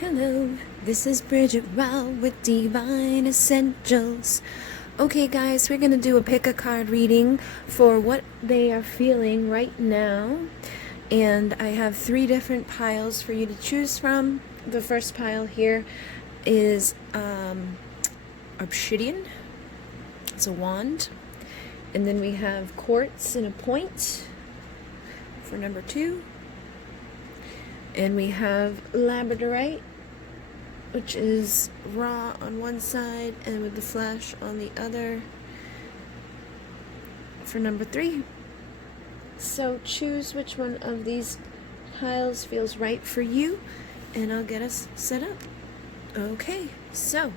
Hello, this is Bridget Rao with Divine Essentials. Okay, guys, we're going to do a pick a card reading for what they are feeling right now. And I have 3 different piles for you to choose from. The first pile here is obsidian. It's a wand. And then we have quartz and a point for number 2. And we have labradorite, which is raw on one side and with the flesh on the other, for number 3. So choose which one of these piles feels right for you, and I'll get us set up. Okay, so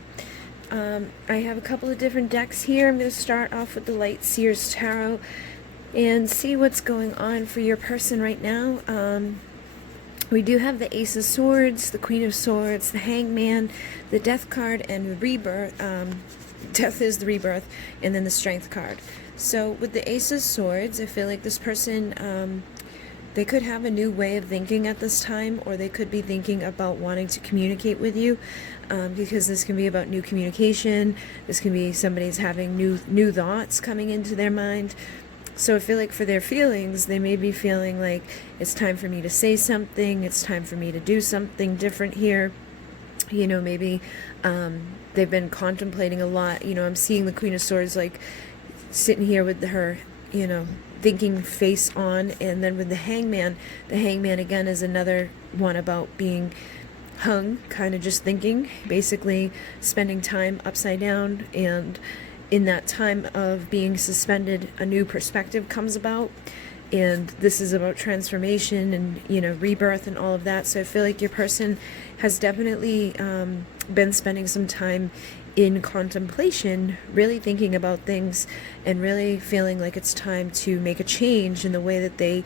I have a couple of different decks here. I'm going to start off with the Light Seers Tarot and see what's going on for your person right now. We do have the Ace of Swords, the Queen of Swords, the Hangman, the Death card, and the Rebirth. Death is the Rebirth, and then the Strength card. So with the Ace of Swords, I feel like this person, they could have a new way of thinking at this time, or they could be thinking about wanting to communicate with you, because this can be about new communication. This can be somebody's having new thoughts coming into their mind. So I feel like for their feelings, they may be feeling like it's time for me to say something, it's time for me to do something different here. You know, maybe they've been contemplating a lot. You know, I'm seeing the Queen of Swords like sitting here with her, you know, thinking face on. And then with the Hangman again is another one about being hung, kind of just thinking, basically spending time upside down, and in that time of being suspended, a new perspective comes about, and this is about transformation and, you know, rebirth and all of that. So I feel like your person has definitely been spending some time in contemplation, really thinking about things and really feeling like it's time to make a change in the way that they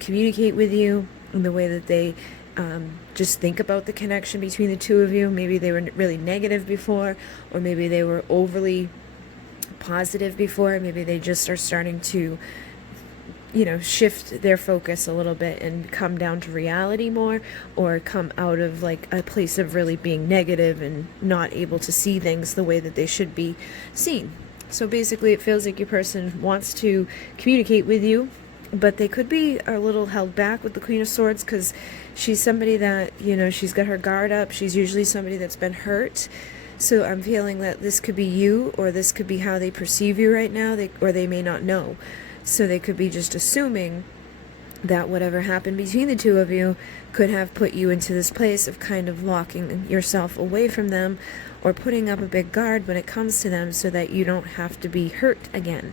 communicate with you, in the way that they just think about the connection between the two of you. Maybe they were really negative before, or maybe they were overly positive before. Maybe they just are starting to, you know, shift their focus a little bit and come down to reality more, or come out of like a place of really being negative and not able to see things the way that they should be seen. So basically it feels like your person wants to communicate with you, but they could be a little held back with the Queen of Swords, because she's somebody that, you know, she's got her guard up. She's usually somebody that's been hurt. So I'm feeling that this could be you, or this could be how they perceive you right now, or they may not know. So they could be just assuming that whatever happened between the two of you could have put you into this place of kind of locking yourself away from them, or putting up a big guard when it comes to them, so that you don't have to be hurt again.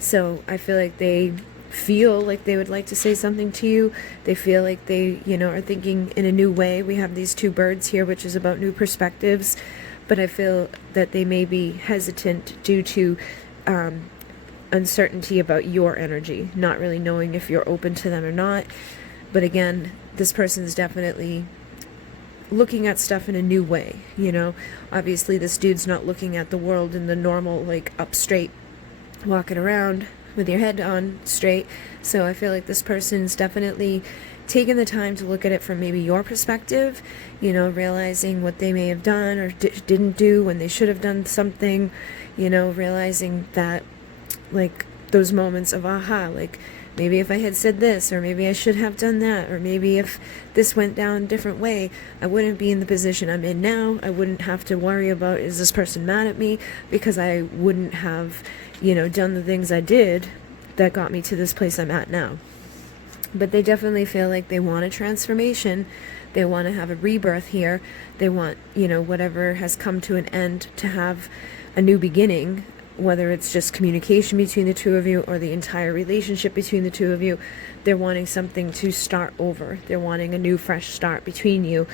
So I feel like they feel like they would like to say something to you. They feel like they, you know, are thinking in a new way. We have these 2 birds here, which is about new perspectives. But I feel that they may be hesitant due to uncertainty about your energy, not really knowing if you're open to them or not. But again, this person is definitely looking at stuff in a new way, you know. Obviously, this dude's not looking at the world in the normal, like, up straight, walking around with your head on straight. So I feel like this person's definitely taking the time to look at it from maybe your perspective, you know, realizing what they may have done or didn't do when they should have done something, you know, realizing that, like, those moments of aha, like, maybe if I had said this, or maybe I should have done that, or maybe if this went down a different way, I wouldn't be in the position I'm in now. I wouldn't have to worry about, is this person mad at me, because I wouldn't have, you know, done the things I did that got me to this place I'm at now. But they definitely feel like they want a transformation. They want to have a rebirth here. They want, you know, whatever has come to an end to have a new beginning, whether it's just communication between the two of you or the entire relationship between the two of you. They're wanting something to start over. They're wanting a new, fresh start between you.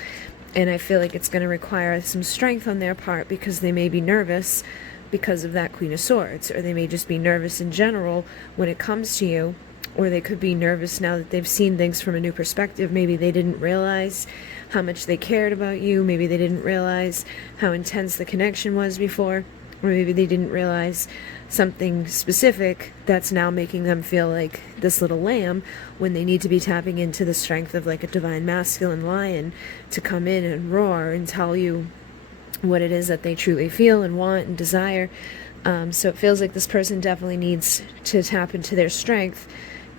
And I feel like it's going to require some strength on their part, because they may be nervous because of that Queen of Swords, or they may just be nervous in general when it comes to you. Or they could be nervous now that they've seen things from a new perspective. Maybe they didn't realize how much they cared about you. Maybe they didn't realize how intense the connection was before. or maybe they didn't realize something specific that's now making them feel like this little lamb, when they need to be tapping into the strength of like a divine masculine lion to come in and roar and tell you what it is that they truly feel and want and desire. So it feels like this person definitely needs to tap into their strength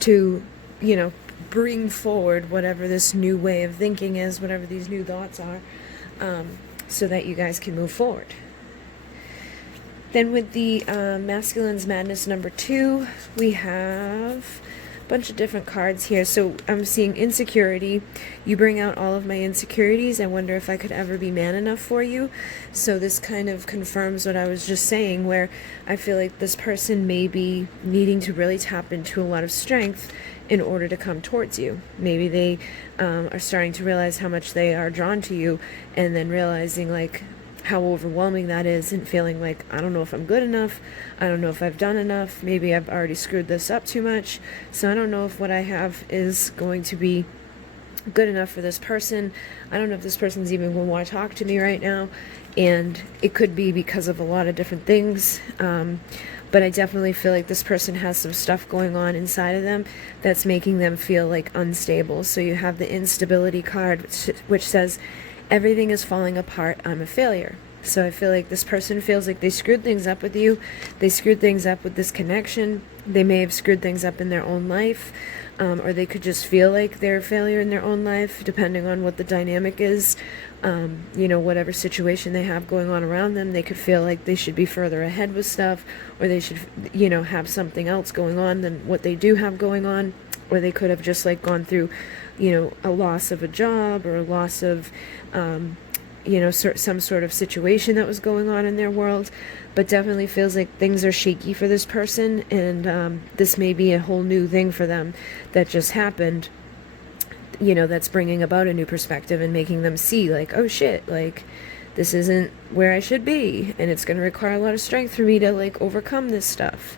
to, you know, bring forward whatever this new way of thinking is, whatever these new thoughts are, so that you guys can move forward. Then with the Masculine's Madness number 2, we have a bunch of different cards here. So I'm seeing insecurity. You bring out all of my insecurities. I wonder if I could ever be man enough for you. So this kind of confirms what I was just saying, where I feel like this person may be needing to really tap into a lot of strength in order to come towards you. Maybe they are starting to realize how much they are drawn to you, and then realizing like how overwhelming that is, and feeling like, I don't know if I'm good enough, I don't know if I've done enough, maybe I've already screwed this up too much, so I don't know if what I have is going to be good enough for this person. I don't know if this person's even going to want to talk to me right now, and it could be because of a lot of different things, but I definitely feel like this person has some stuff going on inside of them that's making them feel like unstable. So you have the instability card, which says, everything is falling apart, I'm a failure. So I feel like this person feels like they screwed things up with you, they screwed things up with this connection, they may have screwed things up in their own life, or they could just feel like they're a failure in their own life, depending on what the dynamic is. You know, whatever situation they have going on around them, they could feel like they should be further ahead with stuff, or they should, you know, have something else going on than what they do have going on, or they could have just like gone through, you know, a loss of a job, or a loss of, you know, some sort of situation that was going on in their world. But definitely feels like things are shaky for this person, and this may be a whole new thing for them that just happened, you know, that's bringing about a new perspective and making them see like, oh shit, like this isn't where I should be, and it's going to require a lot of strength for me to like overcome this stuff.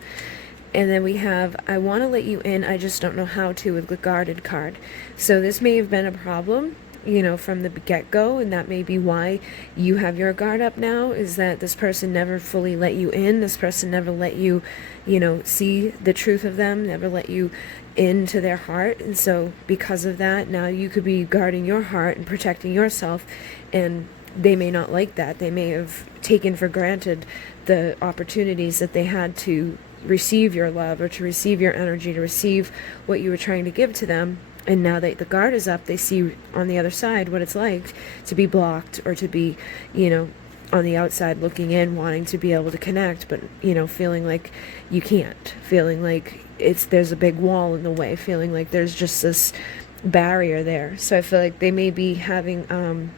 And then we have, I want to let you in, I just don't know how to, with the guarded card. So this may have been a problem, you know, from the get-go, and that may be why you have your guard up now, is that this person never fully let you in. This person never let you, you know, see the truth of them, never let you into their heart. And so because of that, now you could be guarding your heart and protecting yourself, and they may not like that. They may have taken for granted the opportunities that they had to receive your love, or to receive your energy, to receive what you were trying to give to them. And now that the guard is up, they see on the other side what it's like to be blocked, or to be, you know, on the outside looking in, wanting to be able to connect, but, you know, feeling like you can't, feeling like there's a big wall in the way, feeling like there's just this barrier there. So I feel like they may be having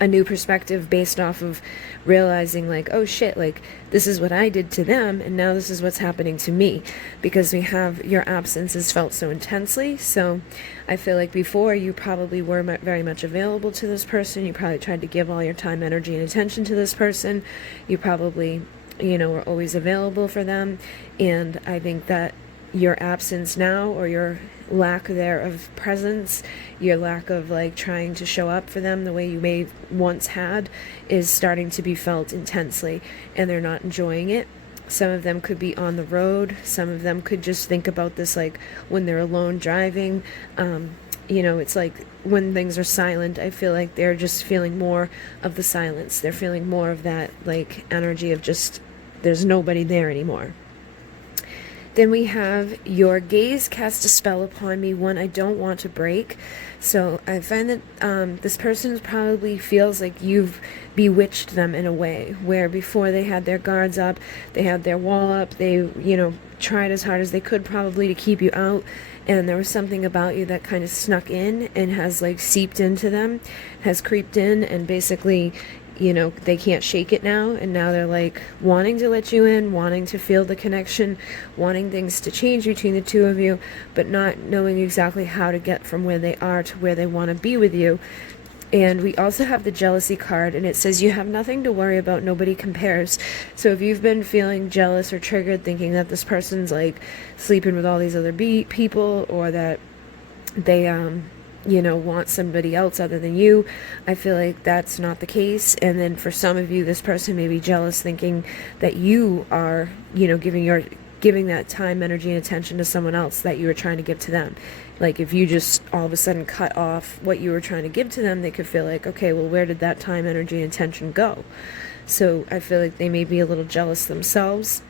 a new perspective based off of realizing like, oh shit, like this is what I did to them, and now this is what's happening to me, because we have your absence is felt so intensely. So I feel like before you probably were very much available to this person, you probably tried to give all your time, energy, and attention to this person, you probably, you know, were always available for them. And I think that your absence now, or your lack there of presence, your lack of like trying to show up for them the way you may once had, is starting to be felt intensely, and they're not enjoying it. Some of them could be on the road, some of them could just think about this like when they're alone driving. You know, it's like when things are silent, I feel like they're just feeling more of the silence, they're feeling more of that like energy of just there's nobody there anymore. Then we have, your gaze cast a spell upon me, one I don't want to break. So I find that this person probably feels like you've bewitched them in a way, where before they had their guards up, they had their wall up, they, you know, tried as hard as they could probably to keep you out, and there was something about you that kind of snuck in and has like seeped into them, has creeped in, and basically, you know, they can't shake it now, and now they're like wanting to let you in, wanting to feel the connection, wanting things to change between the two of you, but not knowing exactly how to get from where they are to where they want to be with you. And we also have the jealousy card, and it says you have nothing to worry about, nobody compares. So if you've been feeling jealous or triggered, thinking that this person's like sleeping with all these other people, or that they want somebody else other than you. I feel like that's not the case. And then for some of you, this person may be jealous, thinking that you are, giving that time, energy, and attention to someone else that you were trying to give to them. Like if you just all of a sudden cut off what you were trying to give to them, they could feel like, okay, well, where did that time, energy, and attention go? So I feel like they may be a little jealous themselves.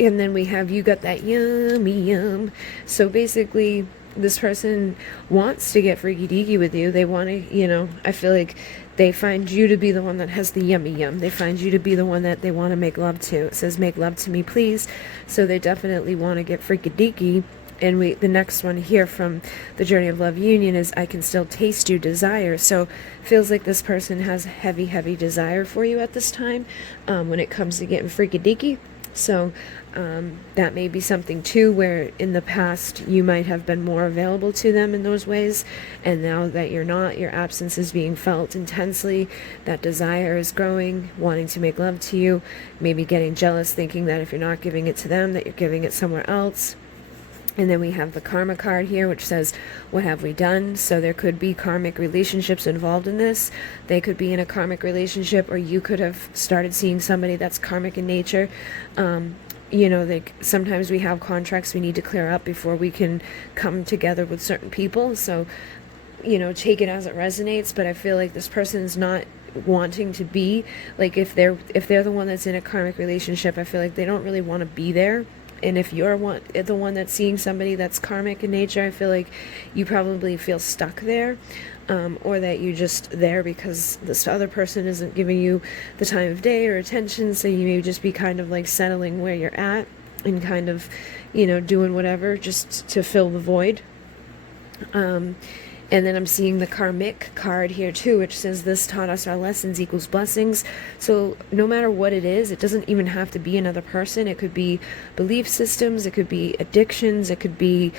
And then we have, you got that yum. So basically, this person wants to get freaky deaky with you. They want to, I feel like they find you to be the one that has the yummy yum. They find you to be the one that they want to make love to. It says, make love to me, please. So they definitely want to get freaky deaky. And the next one here from the Journey of Love Union is, I can still taste you, desire. So feels like this person has heavy, heavy desire for you at this time when it comes to getting freaky deaky. So that may be something too, where in the past you might have been more available to them in those ways, and now that you're not, your absence is being felt intensely. That desire is growing, wanting to make love to you, maybe getting jealous, thinking that if you're not giving it to them, that you're giving it somewhere else. And then we have the karma card here, which says, what have we done? So there could be karmic relationships involved in this. They could be in a karmic relationship, or you could have started seeing somebody that's karmic in nature. Like sometimes we have contracts we need to clear up before we can come together with certain people. So, take it as it resonates. But I feel like this person is not wanting to be, like if they're the one that's in a karmic relationship, I feel like they don't really want to be there. And if you're the one that's seeing somebody that's karmic in nature, I feel like you probably feel stuck there, or that you're just there because this other person isn't giving you the time of day or attention. So you may just be kind of like settling where you're at and kind of, doing whatever just to fill the void. And then I'm seeing the karmic card here too, which says, this taught us our lessons equals blessings. So no matter what it is, it doesn't even have to be another person. It could be belief systems, it could be addictions, it could be,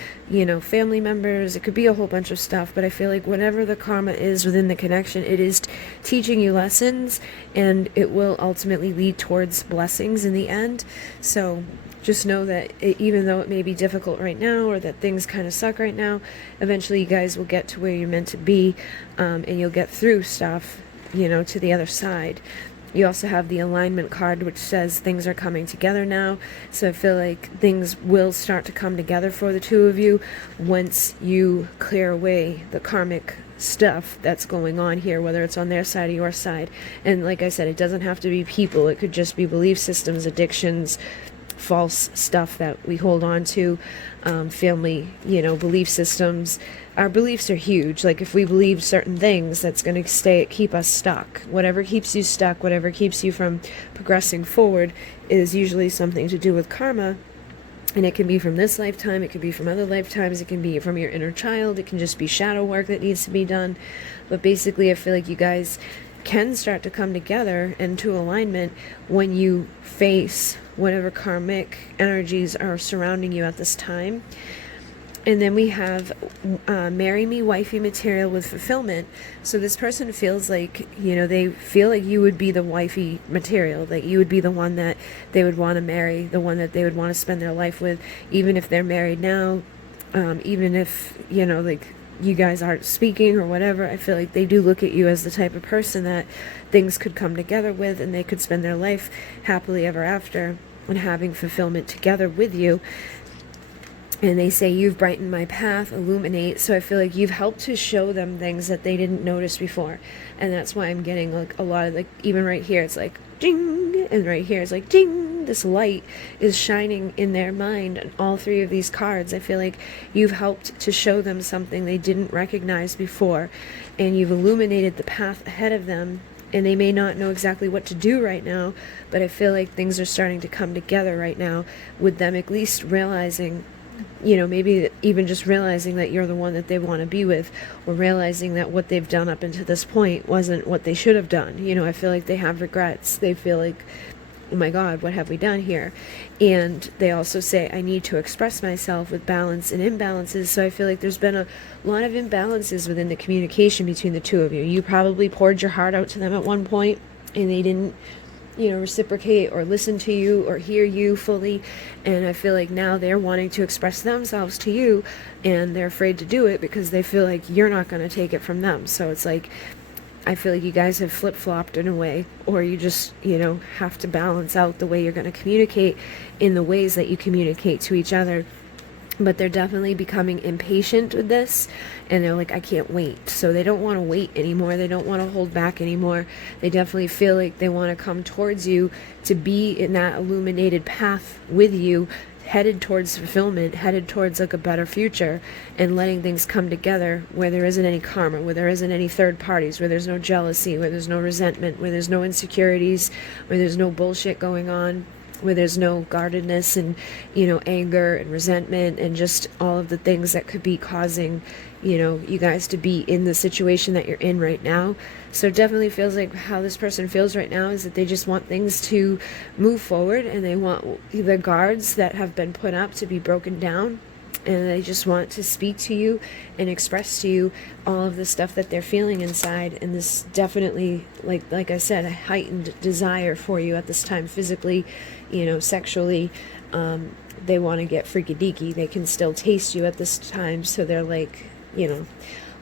family members, it could be a whole bunch of stuff. But I feel like whatever the karma is within the connection, it is teaching you lessons, and it will ultimately lead towards blessings in the end. So just know that even though it may be difficult right now, or that things kind of suck right now, eventually you guys will get to where you're meant to be, and you'll get through stuff, to the other side. You also have the alignment card, which says things are coming together now. So I feel like things will start to come together for the two of you once you clear away the karmic stuff that's going on here, whether it's on their side or your side. And like I said, it doesn't have to be people. It could just be belief systems, addictions, false stuff that we hold on to, family, belief systems. Our beliefs are huge. Like if we believe certain things, that's going to keep us stuck. Whatever keeps you stuck, whatever keeps you from progressing forward, is usually something to do with karma. And it can be from this lifetime, it can be from other lifetimes, it can be from your inner child, it can just be shadow work that needs to be done. But basically, I feel like you guys can start to come together into alignment when you face whatever karmic energies are surrounding you at this time. And then we have marry me, wifey material with fulfillment. So this person feels like, they feel like you would be the wifey material, that you would be the one that they would want to marry, the one that they would want to spend their life with, even if they're married now, even if, you guys aren't speaking or whatever. I feel like they do look at you as the type of person that things could come together with, and they could spend their life happily ever after and having fulfillment together with you. And they say, you've brightened my path, illuminate. So I feel like you've helped to show them things that they didn't notice before. And that's why I'm getting like a lot of, like, even right here, it's like ding, and right here it's like ding. This light is shining in their mind, and all three of these cards, I feel like you've helped to show them something they didn't recognize before, and you've illuminated the path ahead of them. And they may not know exactly what to do right now, but I feel like things are starting to come together right now, with them at least realizing, maybe even just realizing that you're the one that they want to be with, or realizing that what they've done up until this point wasn't what they should have done. I feel like they have regrets. They feel like, oh my God, what have we done here? And they also say, I need to express myself with balance and imbalances. So I feel like there's been a lot of imbalances within the communication between the two of you. You probably poured your heart out to them at one point, and they didn't reciprocate or listen to you or hear you fully. And I feel like now they're wanting to express themselves to you, and they're afraid to do it because they feel like you're not going to take it from them. So it's like, I feel like you guys have flip-flopped in a way, or you just, have to balance out the way you're going to communicate in the ways that you communicate to each other. But they're definitely becoming impatient with this, and they're like, I can't wait. So they don't want to wait anymore. They don't want to hold back anymore. They definitely feel like they want to come towards you to be in that illuminated path with you, headed towards fulfillment, headed towards like a better future, and letting things come together where there isn't any karma, where there isn't any third parties, where there's no jealousy, where there's no resentment, where there's no insecurities, where there's no bullshit going on, where there's no guardedness and, anger and resentment and just all of the things that could be causing, you guys to be in the situation that you're in right now. So it definitely feels like how this person feels right now is that they just want things to move forward, and they want the guards that have been put up to be broken down, and they just want to speak to you and express to you all of the stuff that they're feeling inside. And this definitely, like I said, a heightened desire for you at this time, physically, sexually. They want to get freaky deaky. They can still taste you at this time, so they're like,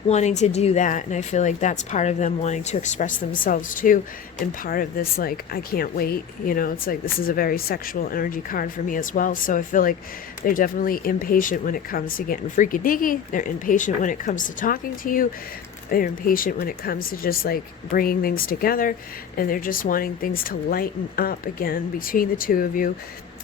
wanting to do that. And I feel like that's part of them wanting to express themselves too, and part of this, like, I can't wait, it's like, this is a very sexual energy card for me as well. So I feel like they're definitely impatient when it comes to getting freaky deaky. They're impatient when it comes to talking to you. They're impatient when it comes to just like bringing things together, and they're just wanting things to lighten up again between the two of you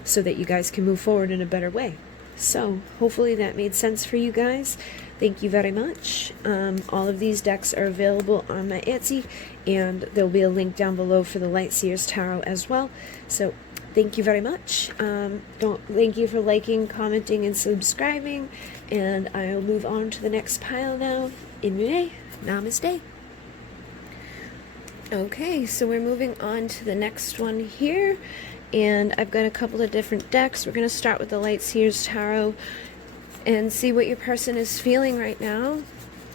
so that you guys can move forward in a better way. So hopefully that made sense for you guys. Thank you very much. All of these decks are available on my Etsy, and there'll be a link down below for the Light Seers Tarot as well. So thank you very much. Thank you for liking, commenting, and subscribing. And I'll move on to the next pile now. Inmune, namaste. Okay, so we're moving on to the next one here. And I've got a couple of different decks. We're going to start with the Light Seers Tarot and see what your person is feeling right now.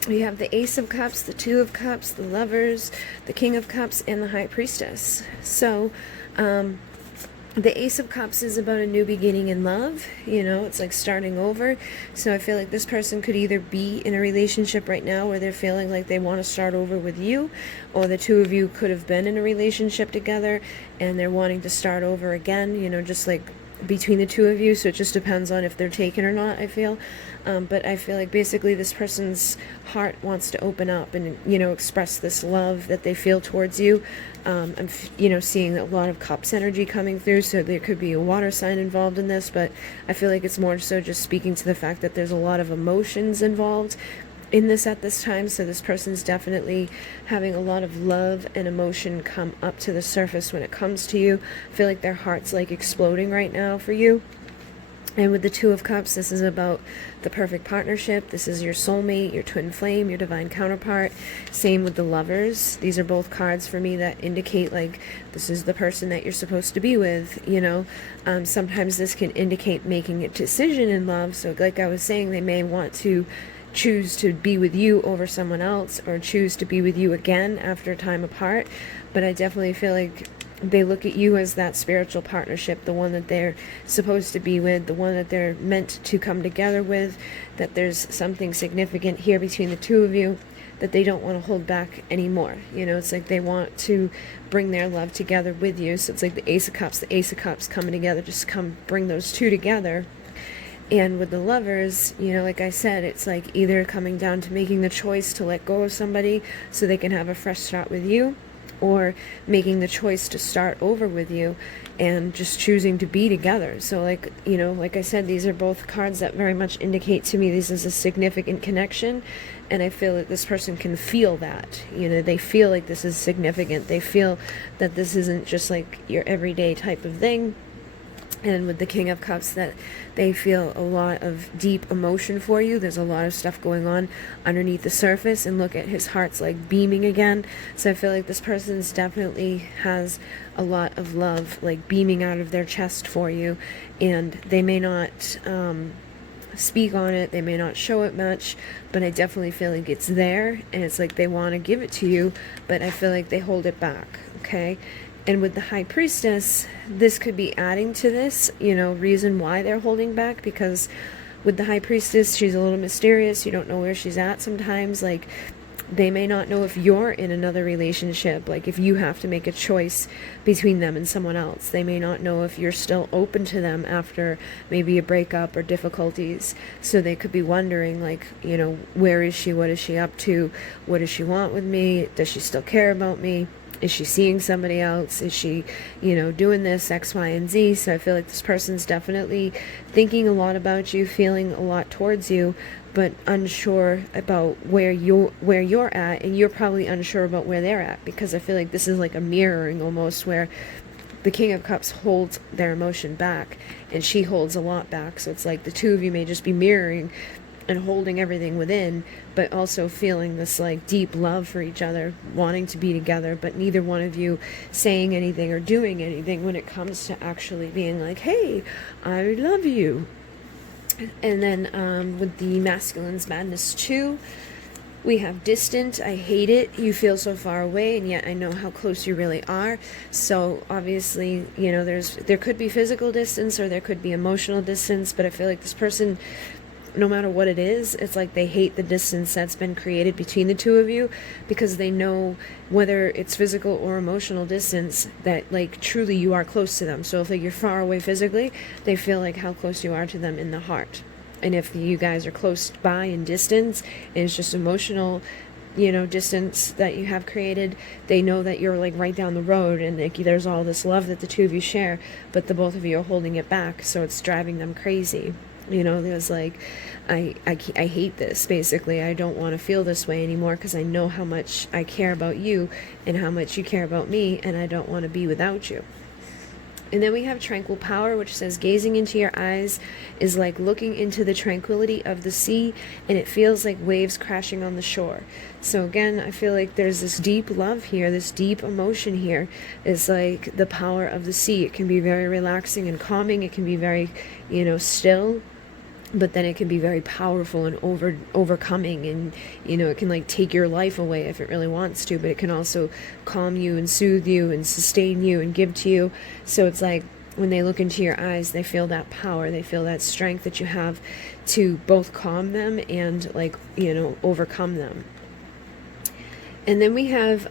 We have the Ace of Cups, the Two of Cups, the Lovers, the King of Cups, and the High Priestess. So, the Ace of Cups is about a new beginning in love. It's like starting over. So I feel like this person could either be in a relationship right now where they're feeling like they want to start over with you, or the two of you could have been in a relationship together and they're wanting to start over again, just like between the two of you. So it just depends on if they're taken or not, I feel. But I feel like basically this person's heart wants to open up and, express this love that they feel towards you. I'm, seeing a lot of cups energy coming through, so there could be a water sign involved in this, but I feel like it's more so just speaking to the fact that there's a lot of emotions involved in this at this time. So this person's definitely having a lot of love and emotion come up to the surface when it comes to you. I feel like their heart's like exploding right now for you. And with the Two of Cups, this is about the perfect partnership. This is your soulmate, your twin flame, your divine counterpart. Same with the Lovers. These are both cards for me that indicate like this is the person that you're supposed to be with, Sometimes this can indicate making a decision in love. So like I was saying, they may want to choose to be with you over someone else, or choose to be with you again after a time apart. But I definitely feel like they look at you as that spiritual partnership, the one that they're supposed to be with, the one that they're meant to come together with, that there's something significant here between the two of you, that they don't want to hold back anymore. It's like they want to bring their love together with you. So it's like the Ace of Cups coming together, just come bring those two together. And with the Lovers, like I said, it's like either coming down to making the choice to let go of somebody so they can have a fresh start with you, or making the choice to start over with you and just choosing to be together. So like, like I said, these are both cards that very much indicate to me this is a significant connection, and I feel that this person can feel that. They feel like this is significant. They feel that this isn't just like your everyday type of thing. And with the King of Cups, that they feel a lot of deep emotion for you. There's a lot of stuff going on underneath the surface, and look at his heart's like beaming again. So I feel like this person's definitely has a lot of love like beaming out of their chest for you, and they may not speak on it, they may not show it much, but I definitely feel like it's there, and it's like they want to give it to you, but I feel like they hold it back, okay? And with the High Priestess, this could be adding to this, reason why they're holding back, because with the High Priestess, she's a little mysterious. You don't know where she's at sometimes. Like, they may not know if you're in another relationship, like if you have to make a choice between them and someone else. They may not know if you're still open to them after maybe a breakup or difficulties. So they could be wondering, like, where is she? What is she up to? What does she want with me? Does she still care about me? Is she seeing somebody else? Is she, doing this, X, Y, and Z? So I feel like this person's definitely thinking a lot about you, feeling a lot towards you, but unsure about where you're at, and you're probably unsure about where they're at, because I feel like this is like a mirroring almost, where the King of Cups holds their emotion back, and she holds a lot back. So it's like the two of you may just be mirroring and holding everything within, but also feeling this like deep love for each other, wanting to be together, but neither one of you saying anything or doing anything when it comes to actually being like, hey, I love you. And then with the Masculine's Madness 2, we have distant. I hate it. You feel so far away, and yet I know how close you really are. So obviously, there could be physical distance, or there could be emotional distance, but I feel like this person, no matter what it is, it's like they hate the distance that's been created between the two of you, because they know, whether it's physical or emotional distance, that like truly you are close to them. So if like you're far away physically, they feel like how close you are to them in the heart. And if you guys are close by in distance, and it's just emotional, distance that you have created, they know that you're like right down the road, and like there's all this love that the two of you share, but the both of you are holding it back, so it's driving them crazy. There's like, I hate this, basically. I don't want to feel this way anymore, because I know how much I care about you and how much you care about me, and I don't want to be without you. And then we have Tranquil Power, which says, gazing into your eyes is like looking into the tranquility of the sea, and it feels like waves crashing on the shore. So again, I feel like there's this deep love here, this deep emotion here is like the power of the sea. It can be very relaxing and calming. It can be very, still. But then it can be very powerful and overcoming, and it can like take your life away if it really wants to, but it can also calm you and soothe you and sustain you and give to you. So it's like when they look into your eyes, they feel that power, they feel that strength that you have to both calm them and like overcome them. And then we have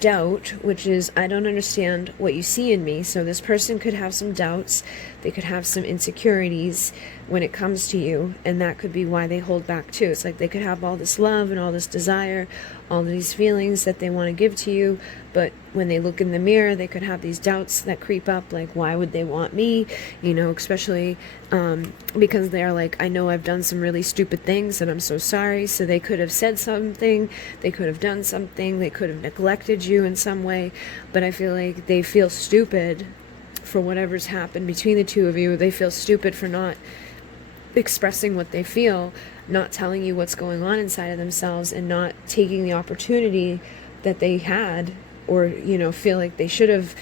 doubt, which is, I don't understand what you see in me. So this person could have some doubts. They could have some insecurities when it comes to you. And that could be why they hold back too. It's like they could have all this love and all this desire, all these feelings that they want to give to you. But when they look in the mirror, they could have these doubts that creep up. Like, why would they want me? Especially because they're like, I know I've done some really stupid things and I'm so sorry. So they could have said something. They could have done something. They could have neglected you in some way. But I feel like they feel stupid for whatever's happened between the two of you. They feel stupid for not expressing what they feel, not telling you what's going on inside of themselves, and not taking the opportunity that they had, or feel like they should have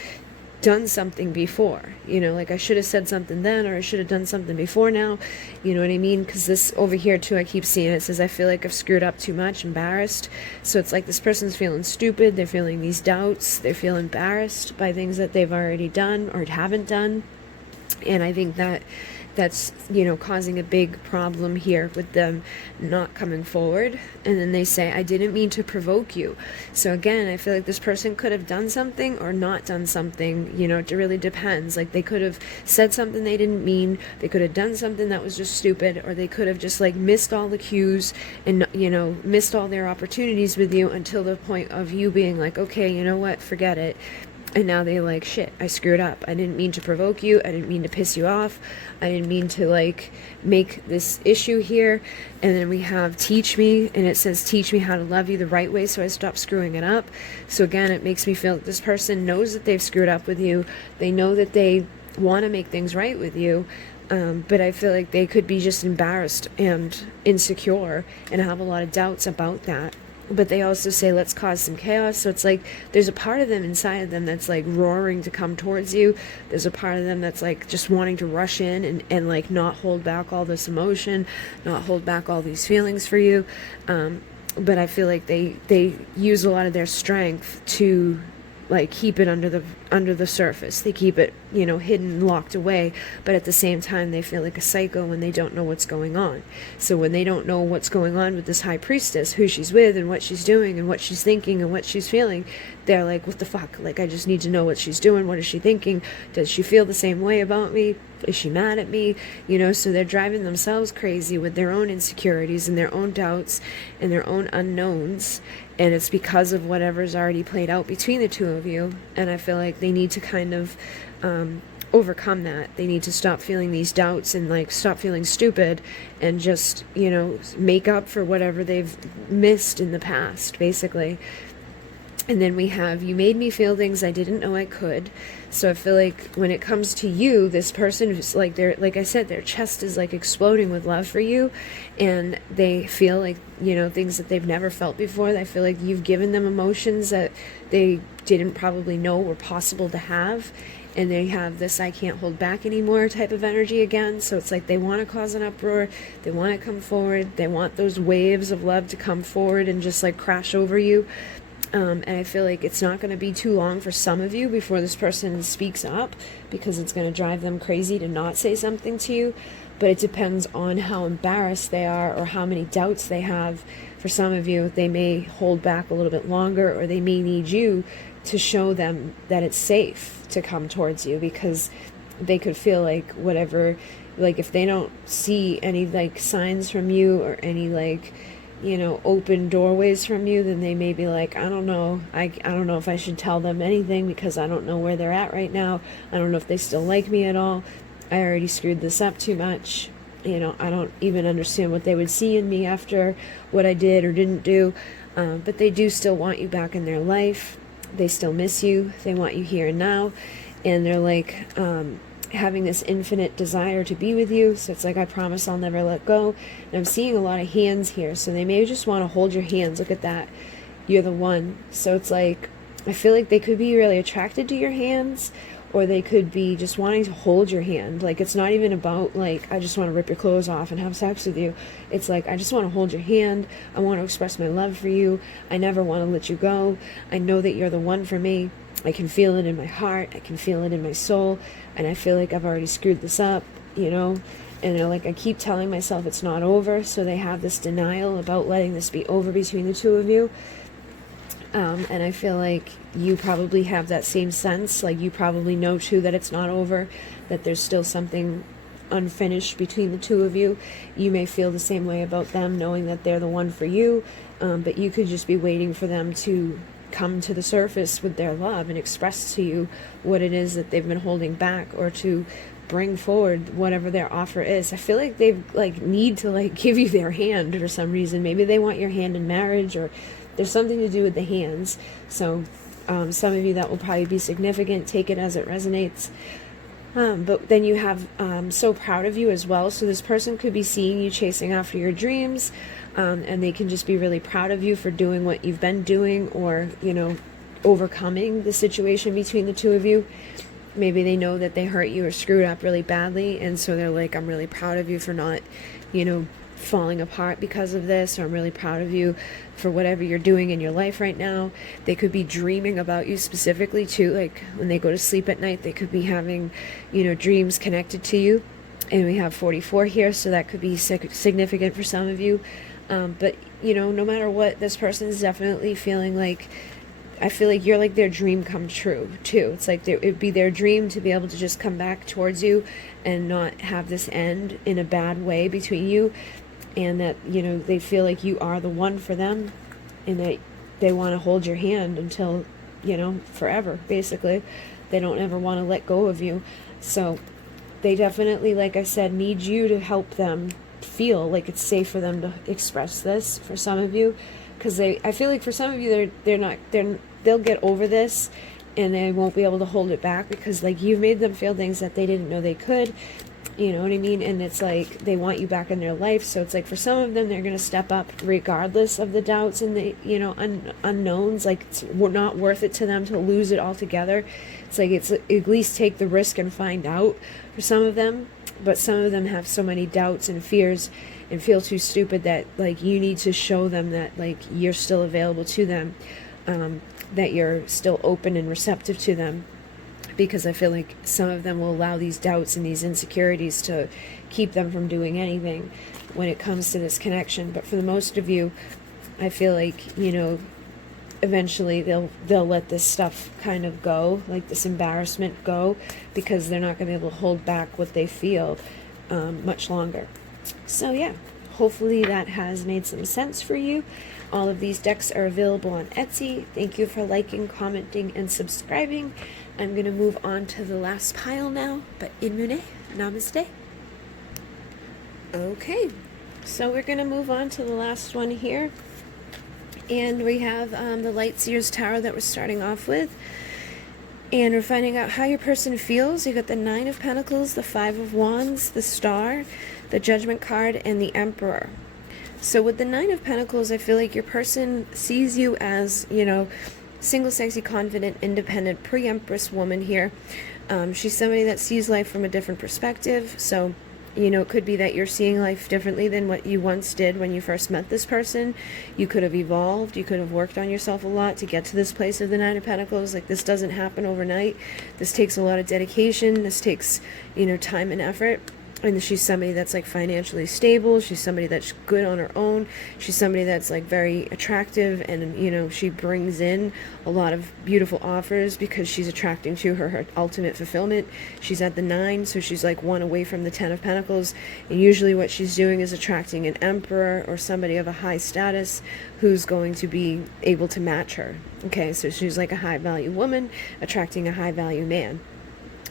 done something before, like I should have said something then, or I should have done something before now, you know what I mean? Because this over here too, I keep seeing it says, I feel like I've screwed up too much, embarrassed. So it's like this person's feeling stupid, they're feeling these doubts, they feel embarrassed by things that they've already done or haven't done. And I think that's causing a big problem here with them not coming forward. And then they say, I didn't mean to provoke you. So again, I feel like this person could have done something or not done something. It really depends. Like, they could have said something they didn't mean, they could have done something that was just stupid, or they could have just like missed all the cues and missed all their opportunities with you, until the point of you being like, okay, you know what, forget it. And now they like, shit, I screwed up. I didn't mean to provoke you. I didn't mean to piss you off. I didn't mean to like make this issue here. And then we have teach me, and it says teach me how to love you the right way so I stop screwing it up. So again, it makes me feel that this person knows that they've screwed up with you. They know that they want to make things right with you. But I feel like they could be just embarrassed and insecure and have a lot of doubts about that. But they also say, let's cause some chaos. So it's like there's a part of them inside of them that's like roaring to come towards you. There's a part of them that's like just wanting to rush in and like not hold back all this emotion, not hold back all these feelings for you. But I feel like they use a lot of their strength to like keep it under the surface. They keep it, you know, hidden, locked away, but at the same time they feel like a psycho when they don't know what's going on. So when they don't know what's going on with this high priestess, who she's with and what she's doing and what she's thinking and what she's feeling, they're like, what the fuck? Like, I just need to know what she's doing. What is she thinking? Does she feel the same way about me? Is she mad at me? You know, so they're driving themselves crazy with their own insecurities and their own doubts and their own unknowns. And it's because of whatever's already played out between the two of you. And I feel like they need to kind of overcome that. They need to stop feeling these doubts and like stop feeling stupid and just, you know, make up for whatever they've missed in the past, basically. And then we have, you made me feel things I didn't know I could. So I feel like when it comes to you, this person who's like, like I said, their chest is like exploding with love for you. And they feel like, you know, things that they've never felt before. I feel like you've given them emotions that they didn't probably know were possible to have. And they have this I can't hold back anymore type of energy again. So it's like they want to cause an uproar. They want to come forward. They want those waves of love to come forward and just like crash over you. And I feel like it's not going to be too long for some of you before this person speaks up, because it's going to drive them crazy to not say something to you. But it depends on how embarrassed they are or how many doubts they have. For some of you, they may hold back a little bit longer, or they may need you to show them that it's safe to come towards you, because they could feel like whatever, like if they don't see any like signs from you or any like, you know, open doorways from you, then they may be like, I don't know. I don't know if I should tell them anything, because I don't know where they're at right now. I don't know if they still like me at all. I already screwed this up too much. You know, I don't even understand what they would see in me after what I did or didn't do. But they do still want you back in their life. They still miss you. They want you here and now. And they're like, having this infinite desire to be with you. So it's like, I promise I'll never let go. And I'm seeing a lot of hands here, so they may just want to hold your hands. Look at that, you're the one. So it's like, I feel like they could be really attracted to your hands, or they could be just wanting to hold your hand. Like, it's not even about like, I just want to rip your clothes off and have sex with you. It's like, I just want to hold your hand. I want to express my love for you. I never want to let you go. I know that you're the one for me. I can feel it in my heart. I can feel it in my soul. And I feel like I've already screwed this up, you know? And they're like, I keep telling myself it's not over. So they have this denial about letting this be over between the two of you. And I feel like you probably have that same sense. Like, you probably know too that it's not over, that there's still something unfinished between the two of you. You may feel the same way about them, knowing that they're the one for you. But you could just be waiting for them to come to the surface with their love and express to you what it is that they've been holding back, or to bring forward whatever their offer is. I feel like they like need to like give you their hand for some reason. Maybe they want your hand in marriage, or there's something to do with the hands. So some of you that will probably be significant. Take it as it resonates. But then you have so proud of you as well. So this person could be seeing you chasing after your dreams, and they can just be really proud of you for doing what you've been doing, or, you know, overcoming the situation between the two of you. Maybe they know that they hurt you or screwed up really badly, and so they're like, I'm really proud of you for not, you know, falling apart because of this, or I'm really proud of you for whatever you're doing in your life right now. They could be dreaming about you specifically too, like when they go to sleep at night, they could be having, you know, dreams connected to you. And we have 44 here, so that could be significant for some of you. But, you know, no matter what, this person is definitely feeling like, I feel like you're like their dream come true too. It's like it'd be their dream to be able to just come back towards you and not have this end in a bad way between you. And that, you know, they feel like you are the one for them, and that they want to hold your hand until, you know, forever, basically. They don't ever want to let go of you. So they definitely, like I said, need you to help them feel like it's safe for them to express this, for some of you. Because I feel like for some of you, they'll get over this, and they won't be able to hold it back, because like you've made them feel things that they didn't know they could. You know what I mean? And it's like they want you back in their life. So it's like for some of them, they're going to step up regardless of the doubts and the, you know, unknowns. Like, it's not worth it to them to lose it altogether. It's like, it's at least take the risk and find out for some of them. But some of them have so many doubts and fears and feel too stupid that like you need to show them that like you're still available to them. that you're still open and receptive to them, because I feel like some of them will allow these doubts and these insecurities to keep them from doing anything when it comes to this connection. But for the most of you, I feel like, you know, eventually they'll let this stuff kind of go, like this embarrassment go, because they're not going to be able to hold back what they feel much longer. So yeah, hopefully that has made some sense for you. All of these decks are available on Etsy. Thank you for liking, commenting, and subscribing. I'm going to move on to the last pile now, but Inmune, namaste. Okay, so we're going to move on to the last one here. And we have the Light Seers Tarot that we're starting off with. And we're finding out how your person feels. You got the Nine of Pentacles, the Five of Wands, the Star, the Judgment card, and the Emperor. So with the Nine of Pentacles, I feel like your person sees you as, you know, single, sexy, confident, independent, pre-Empress woman here. She's somebody that sees life from a different perspective. So, you know, it could be that you're seeing life differently than what you once did when you first met this person. You could have evolved. You could have worked on yourself a lot to get to this place of the Nine of Pentacles. Like, this doesn't happen overnight. This takes a lot of dedication. This takes, you know, time and effort. And she's somebody that's like financially stable. She's somebody that's good on her own. She's somebody that's like very attractive, and you know, she brings in a lot of beautiful offers because she's attracting to her ultimate fulfillment. She's at the 9, so she's like one away from the 10 of Pentacles, and usually what she's doing is attracting an emperor or somebody of a high status who's going to be able to match her. Okay, so she's like a high value woman attracting a high value man.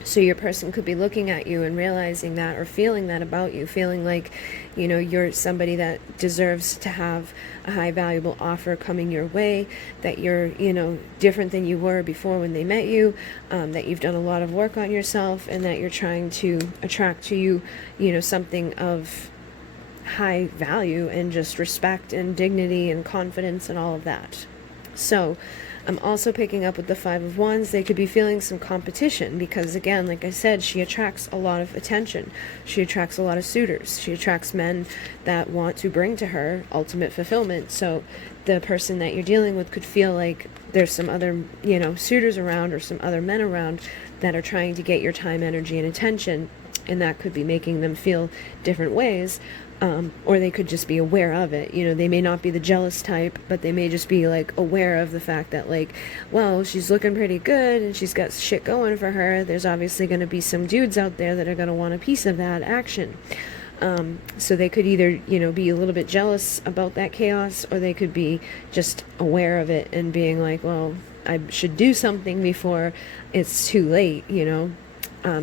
So your person could be looking at you and realizing that, or feeling that about you, feeling like, you know, you're somebody that deserves to have a high valuable offer coming your way, that you're, you know, different than you were before when they met you, that you've done a lot of work on yourself, and that you're trying to attract to you, you know, something of high value and just respect and dignity and confidence and all of that. So I'm also picking up with the Five of Wands. They could be feeling some competition because, again, like I said, she attracts a lot of attention. She attracts a lot of suitors. She attracts men that want to bring to her ultimate fulfillment. So the person that you're dealing with could feel like there's some other, you know, suitors around, or some other men around that are trying to get your time, energy, and attention. And that could be making them feel different ways. Or they could just be aware of it. You know, they may not be the jealous type, but they may just be like aware of the fact that, like, well, she's looking pretty good and she's got shit going for her. There's obviously going to be some dudes out there that are going to want a piece of that action. So they could either, you know, be a little bit jealous about that chaos, or they could be just aware of it and being like, well, I should do something before it's too late, you know.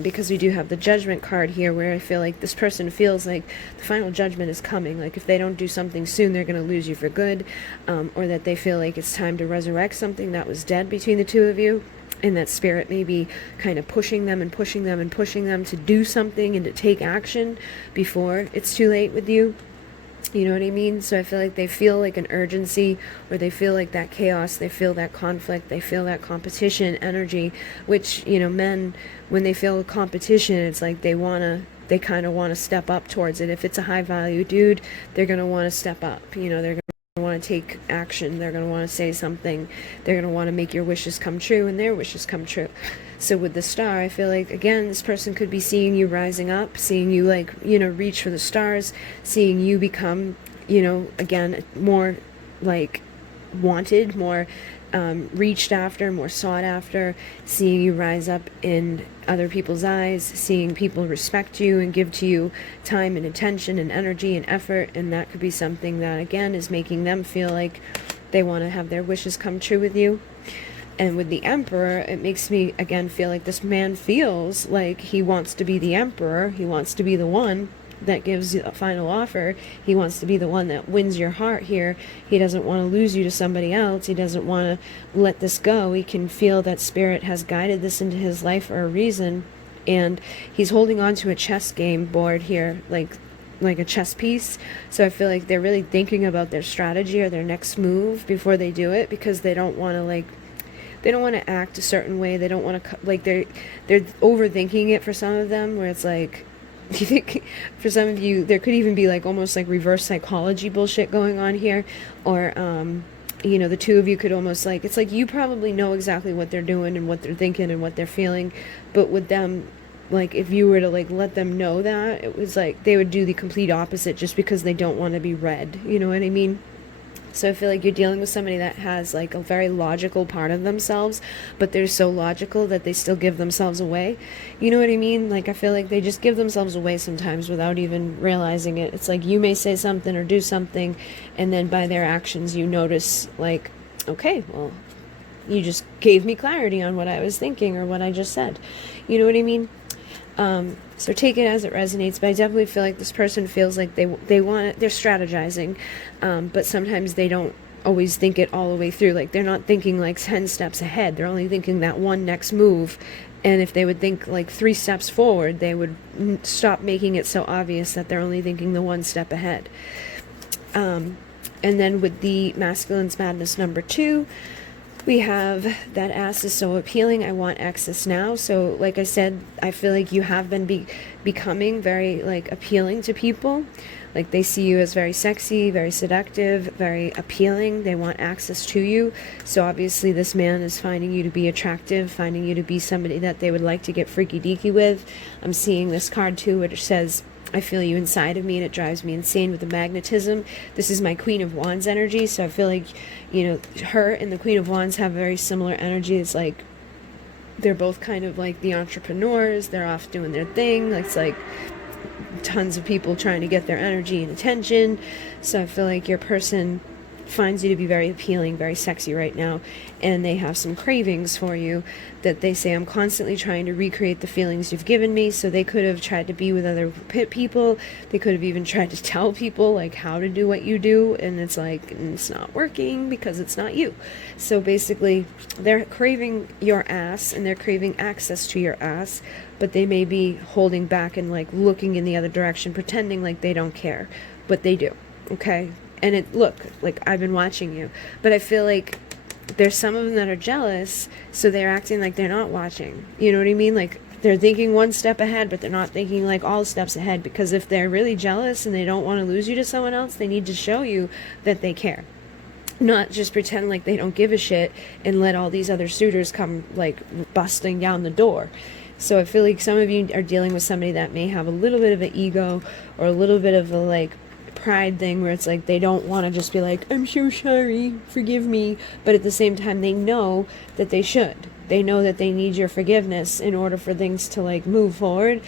Because we do have the Judgment card here, where I feel like this person feels like the final judgment is coming. Like, if they don't do something soon, they're going to lose you for good. Or that they feel like it's time to resurrect something that was dead between the two of you. And that spirit may be kind of pushing them and pushing them and pushing them to do something and to take action before it's too late with you. You know what I mean? So I feel like they feel like an urgency, or they feel like that chaos, they feel that conflict, they feel that competition energy, which, you know, men, when they feel competition, it's like they kind of want to step up towards it. If it's a high value dude, they're going to want to step up, you know, they're going to want to take action, they're going to want to say something, they're going to want to make your wishes come true and their wishes come true. So with the Star, I feel like, again, this person could be seeing you rising up, seeing you, like, you know, reach for the stars, seeing you become, you know, again, more like wanted, more reached after, more sought after, seeing you rise up in other people's eyes, seeing people respect you and give to you time and attention and energy and effort. And that could be something that, again, is making them feel like they want to have their wishes come true with you. And with the Emperor, it makes me, again, feel like this man feels like he wants to be the Emperor. He wants to be the one that gives you a final offer. He wants to be the one that wins your heart here. He doesn't want to lose you to somebody else. He doesn't want to let this go. He can feel that Spirit has guided this into his life for a reason. And he's holding on to a chess game board here, like a chess piece. So I feel like they're really thinking about their strategy or their next move before they do it, because they don't want to, they don't want to act a certain way. They don't want to, like, they're overthinking it for some of them, where it's like, you think, for some of you, there could even be like almost like reverse psychology bullshit going on here, or you know, the two of you could almost like, it's like you probably know exactly what they're doing and what they're thinking and what they're feeling, but with them, like if you were to like let them know that, it was like they would do the complete opposite just because they don't want to be read, you know what I mean? So I feel like you're dealing with somebody that has like a very logical part of themselves, but they're so logical that they still give themselves away. You know what I mean? Like I feel like they just give themselves away sometimes without even realizing it. It's like you may say something or do something, and then by their actions you notice like, okay, well, you just gave me clarity on what I was thinking or what I just said. You know what I mean? So take it as it resonates, but I definitely feel like this person feels like they want it, they're strategizing, but sometimes they don't always think it all the way through. Like they're not thinking like 10 steps ahead. They're only thinking that one next move. And if they would think like 3 steps forward, they would stop making it so obvious that they're only thinking the 1 step ahead. And then with the masculine's madness number 2, we have that ass is so appealing, I want access now. So like I said, I feel like you have been becoming very like appealing to people. Like they see you as very sexy, very seductive, very appealing. They want access to you. So obviously this man is finding you to be attractive, finding you to be somebody that they would like to get freaky deaky with. I'm seeing this card too, which says, I feel you inside of me, and it drives me insane with the magnetism. This is my Queen of Wands energy, so I feel like, you know, her and the Queen of Wands have very similar energy. It's like they're both kind of like the entrepreneurs. They're off doing their thing. It's like tons of people trying to get their energy and attention. So I feel like your person finds you to be very appealing, very sexy right now, and they have some cravings for you that they say, I'm constantly trying to recreate the feelings you've given me. So they could have tried to be with other people. They could have even tried to tell people like how to do what you do, and it's like it's not working because it's not you. So basically they're craving your ass and they're craving access to your ass, but they may be holding back and like looking in the other direction, pretending like they don't care, but they do. Okay. And it, look, like I've been watching you, but I feel like there's some of them that are jealous, so they're acting like they're not watching. You know what I mean? Like they're thinking 1 step ahead, but they're not thinking like all steps ahead, because if they're really jealous and they don't want to lose you to someone else, they need to show you that they care. Not just pretend like they don't give a shit and let all these other suitors come like busting down the door. So I feel like some of you are dealing with somebody that may have a little bit of an ego or a little bit of a like pride thing where it's like they don't want to just be like, I'm so sorry, forgive me, but at the same time they know that they should. They know that they need your forgiveness in order for things to like move forward,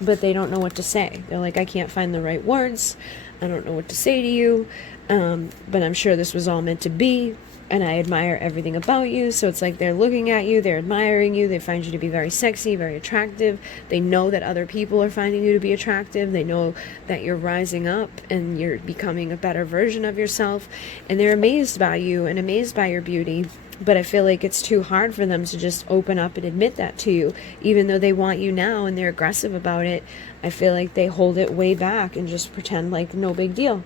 but they don't know what to say. They're like, I can't find the right words, I don't know what to say to you, but I'm sure this was all meant to be, and I admire everything about you. So it's like they're looking at you, they're admiring you, they find you to be very sexy, very attractive. They know that other people are finding you to be attractive. They know that you're rising up and you're becoming a better version of yourself, and they're amazed by you and amazed by your beauty. But I feel like it's too hard for them to just open up and admit that to you, even though they want you now and they're aggressive about it. I feel like they hold it way back and just pretend like no big deal.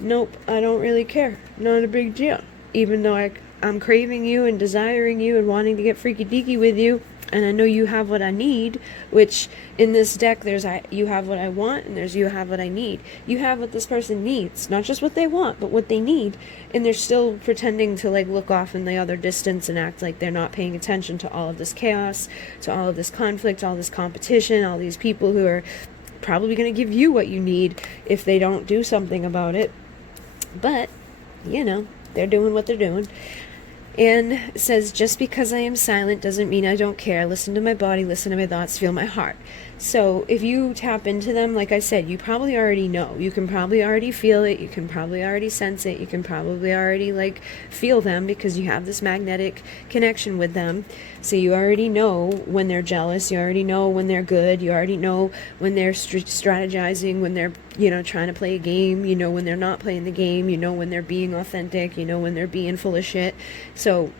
Nope, I don't really care, not a big deal. Even though I'm craving you and desiring you and wanting to get freaky deaky with you, and I know you have what I need, which in this deck there's you have what I want and there's you have what I need. You have what this person needs, not just what they want, but what they need, and they're still pretending to like look off in the other distance and act like they're not paying attention to all of this chaos, to all of this conflict, all this competition, all these people who are probably going to give you what you need if they don't do something about it. But, you know, they're doing what they're doing. And it says, just because I am silent doesn't mean I don't care. Listen to my body, listen to my thoughts, feel my heart. So if you tap into them, like I said, you probably already know. You can probably already feel it. You can probably already sense it. You can probably already like feel them because you have this magnetic connection with them. So you already know when they're jealous. You already know when they're good. You already know when they're strategizing, when they're, you know, trying to play a game. You know when they're not playing the game. You know when they're being authentic. You know when they're being full of shit. So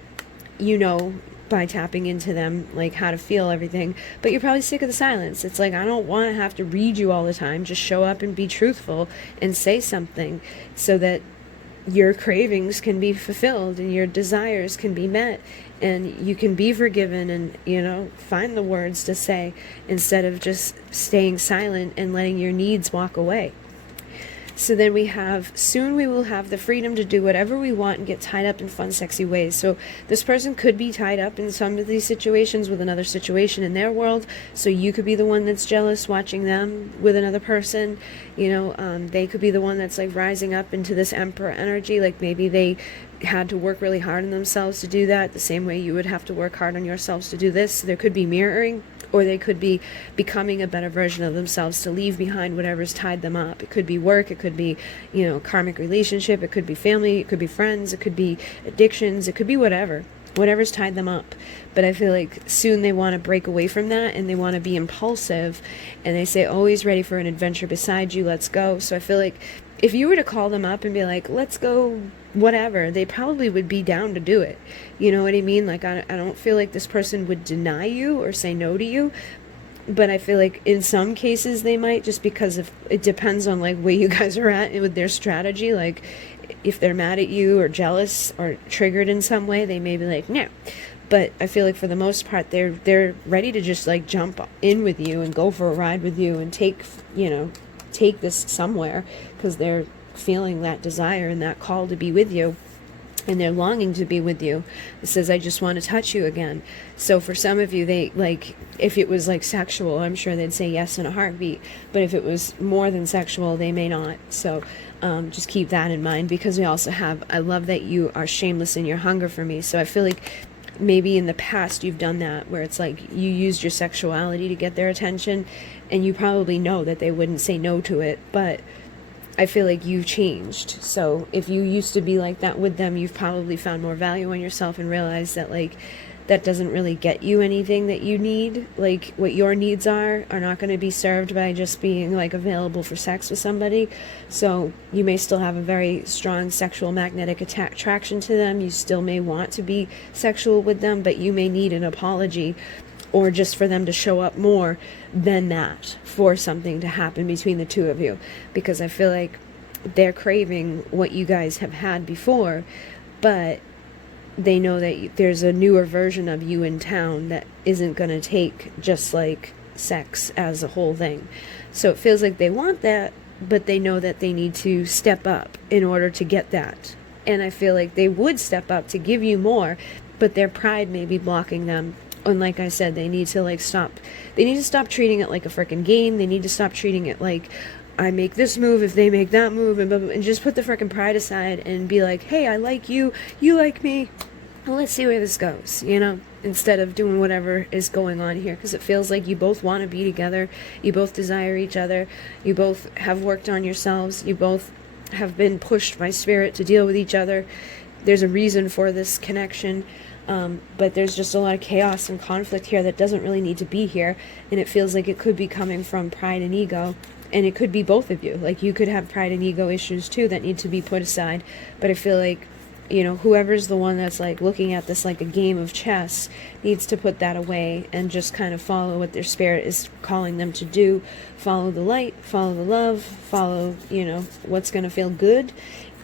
you know by tapping into them like how to feel everything. But you're probably sick of the silence. It's like, I don't want to have to read you all the time. Just show up and be truthful and say something so that your cravings can be fulfilled and your desires can be met and you can be forgiven and, you know, find the words to say instead of just staying silent and letting your needs walk away. So then we have, soon we will have the freedom to do whatever we want and get tied up in fun, sexy ways. So this person could be tied up in some of these situations with another situation in their world. So you could be the one that's jealous watching them with another person. You know, they could be the one that's like rising up into this emperor energy. Like maybe they had to work really hard on themselves to do that, the same way you would have to work hard on yourselves to do this. So there could be mirroring, or they could be becoming a better version of themselves to leave behind whatever's tied them up. It could be work, it could be, you know, karmic relationship, it could be family, it could be friends, it could be addictions, it could be whatever's tied them up. But I feel like soon they want to break away from that, and they want to be impulsive, and they say, always ready for an adventure beside you, let's go. So I feel like if you were to call them up and be like, let's go whatever, they probably would be down to do it. You know what I mean? Like, I don't feel like this person would deny you or say no to you, but I feel like in some cases they might, just because of, it depends on like where you guys are at with their strategy. Like if they're mad at you or jealous or triggered in some way, they may be like, no. But I feel like for the most part, they're ready to just like jump in with you and go for a ride with you and take this somewhere, because they're feeling that desire and that call to be with you, and they're longing to be with you. It says, I just want to touch you again. So for some of you, they like, if it was like sexual, I'm sure they'd say yes in a heartbeat, but if it was more than sexual, they may not. So just keep that in mind, because we also have, I love that you are shameless in your hunger for me. So I feel like maybe in the past you've done that, where it's like you used your sexuality to get their attention, and you probably know that they wouldn't say no to it, but I feel like you've changed. So if you used to be like that with them, you've probably found more value in yourself and realized that like that doesn't really get you anything that you need. Like what your needs are not going to be served by just being like available for sex with somebody. So you may still have a very strong sexual magnetic attraction to them. You still may want to be sexual with them, but you may need an apology, or just for them to show up more than that for something to happen between the two of you. Because I feel like they're craving what you guys have had before, but they know that there's a newer version of you in town that isn't going to take just like sex as a whole thing. So it feels like they want that, but they know that they need to step up in order to get that. And I feel like they would step up to give you more, but their pride may be blocking them. And like I said, they need to like stop. They need to stop treating it like a freaking game. They need to stop treating it like I make this move if they make that move, and blah, blah, and just put the freaking pride aside and be like, hey, I like you, you like me, well, let's see where this goes, you know, instead of doing whatever is going on here. Because it feels like you both want to be together, you both desire each other, you both have worked on yourselves, you both have been pushed by spirit to deal with each other. There's a reason for this connection. But there's just a lot of chaos and conflict here that doesn't really need to be here, and it feels like it could be coming from pride and ego, and it could be both of you. Like you could have pride and ego issues too that need to be put aside, but I feel like, you know, whoever's the one that's like looking at this like a game of chess needs to put that away and just kind of follow what their spirit is calling them to do. Follow the light, follow the love, follow, you know, what's going to feel good.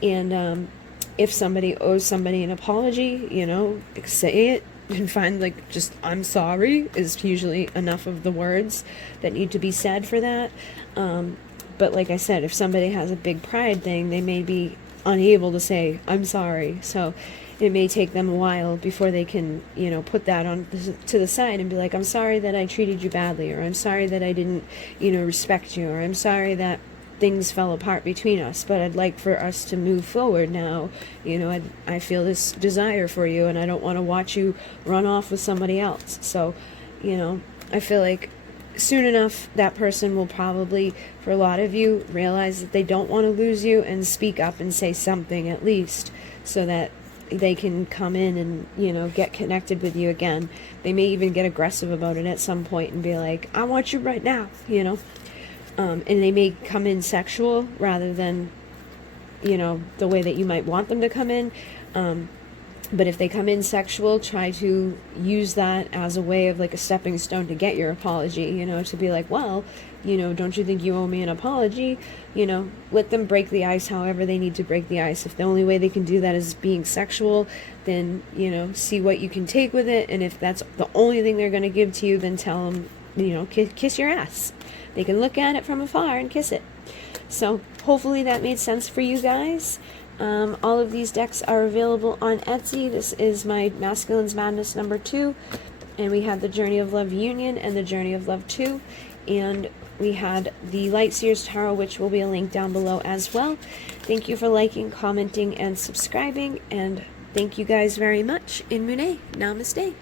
And if somebody owes somebody an apology, you know, say it, and find like just I'm sorry is usually enough of the words that need to be said for that. But like I said, if somebody has a big pride thing, they may be unable to say I'm sorry. So it may take them a while before they can, you know, put that on to the side and be like, I'm sorry that I treated you badly, or I'm sorry that I didn't, you know, respect you, or I'm sorry that things fell apart between us, but I'd like for us to move forward now. You know, I feel this desire for you, and I don't want to watch you run off with somebody else. So, you know, I feel like soon enough that person will probably, for a lot of you, realize that they don't want to lose you and speak up and say something at least, so that they can come in and, you know, get connected with you again. They may even get aggressive about it at some point and be like, I want you right now, you know. And they may come in sexual rather than, you know, the way that you might want them to come in. But if they come in sexual, try to use that as a way of like a stepping stone to get your apology, you know, to be like, well, you know, don't you think you owe me an apology? You know, let them break the ice however they need to break the ice. If the only way they can do that is being sexual, then, you know, see what you can take with it. And if that's the only thing they're going to give to you, then tell them, you know, kiss your ass. They can look at it from afar and kiss it. So hopefully that made sense for you guys. All of these decks are available on Etsy. This is my Masculine's Madness number 2. And we had the Journey of Love Union and the Journey of Love 2. And we had the Light Seers Tarot, which will be a link down below as well. Thank you for liking, commenting, and subscribing. And thank you guys very much. In Mune. Namaste.